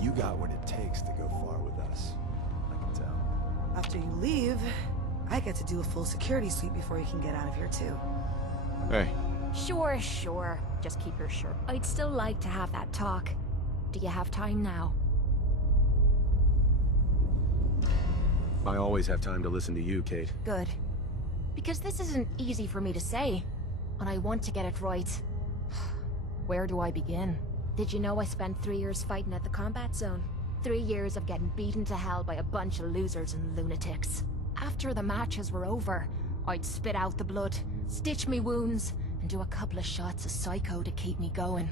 You got what it takes to go far with us. I can tell. After you leave, I get to do a full security sweep before you can get out of here too. Hey. Sure, sure. Just keep your shirt. I'd still like to have that talk. Do you have time now? I always have time to listen to you, Cait. Good. Because this isn't easy for me to say, and I want to get it right. Where do I begin? Did you know I spent 3 years fighting at the combat zone? 3 years of getting beaten to hell by a bunch of losers and lunatics. After the matches were over, I'd spit out the blood, stitch me wounds, and do a couple of shots of Psycho to keep me going.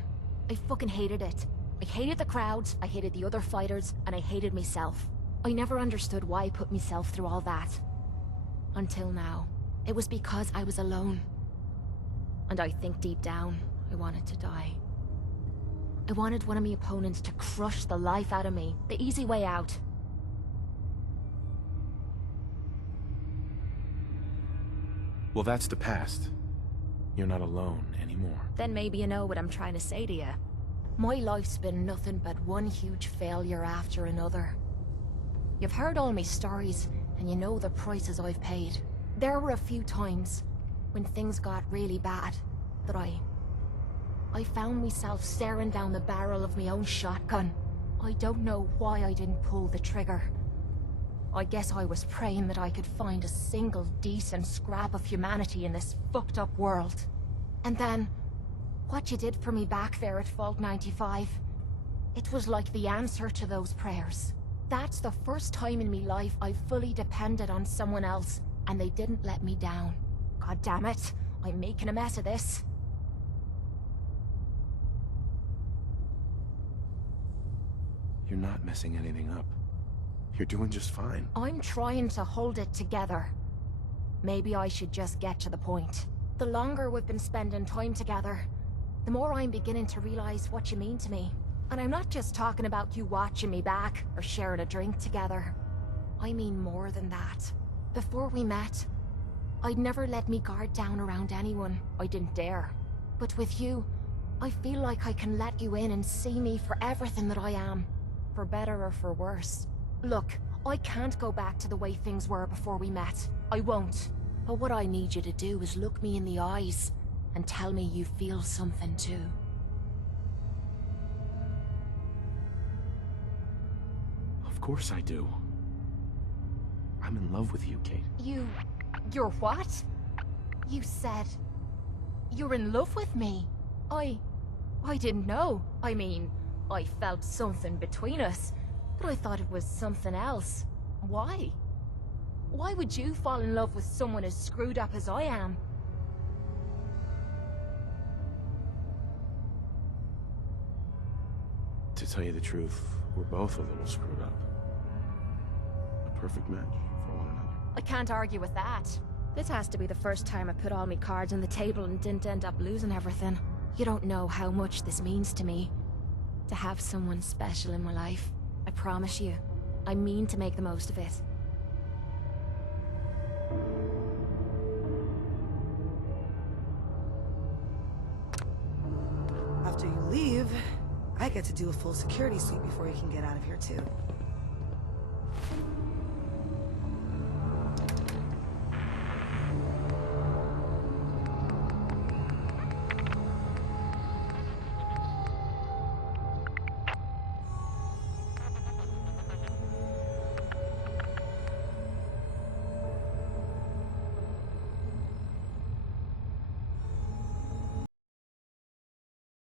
I fucking hated it. I hated the crowds, I hated the other fighters, and I hated myself. I never understood why I put myself through all that. Until now. It was because I was alone. And I think deep down, I wanted to die. I wanted one of my opponents to crush the life out of me, the easy way out. Well, that's the past. You're not alone anymore. Then maybe you know what I'm trying to say to you. My life's been nothing but one huge failure after another. You've heard all my stories, and you know the prices I've paid. There were a few times, when things got really bad, that I found myself staring down the barrel of my own shotgun. I don't know why I didn't pull the trigger. I guess I was praying that I could find a single decent scrap of humanity in this fucked up world. And then, what you did for me back there at Vault 95, it was like the answer to those prayers. That's the first time in me life I've fully depended on someone else, and they didn't let me down. God damn it, I'm making a mess of this. You're not messing anything up. You're doing just fine. I'm trying to hold it together. Maybe I should just get to the point. The longer we've been spending time together, the more I'm beginning to realize what you mean to me. And I'm not just talking about you watching me back or sharing a drink together. I mean more than that. Before we met, I'd never let me guard down around anyone. I didn't dare. But with you, I feel like I can let you in and see me for everything that I am. For better or for worse. Look, I can't go back to the way things were before we met. I won't. But what I need you to do is look me in the eyes and tell me you feel something too. Of course I do. I'm in love with you, Cait. You're what? You said... you're in love with me? I didn't know. I mean, I felt something between us, but I thought it was something else. Why? Why would you fall in love with someone as screwed up as I am? To tell you the truth, we're both a little screwed up. A perfect match for one another. I can't argue with that. This has to be the first time I put all my cards on the table and didn't end up losing everything. You don't know how much this means to me. To have someone special in my life. I promise you. I mean to make the most of it. After you leave, I get to do a full security sweep before you can get out of here too.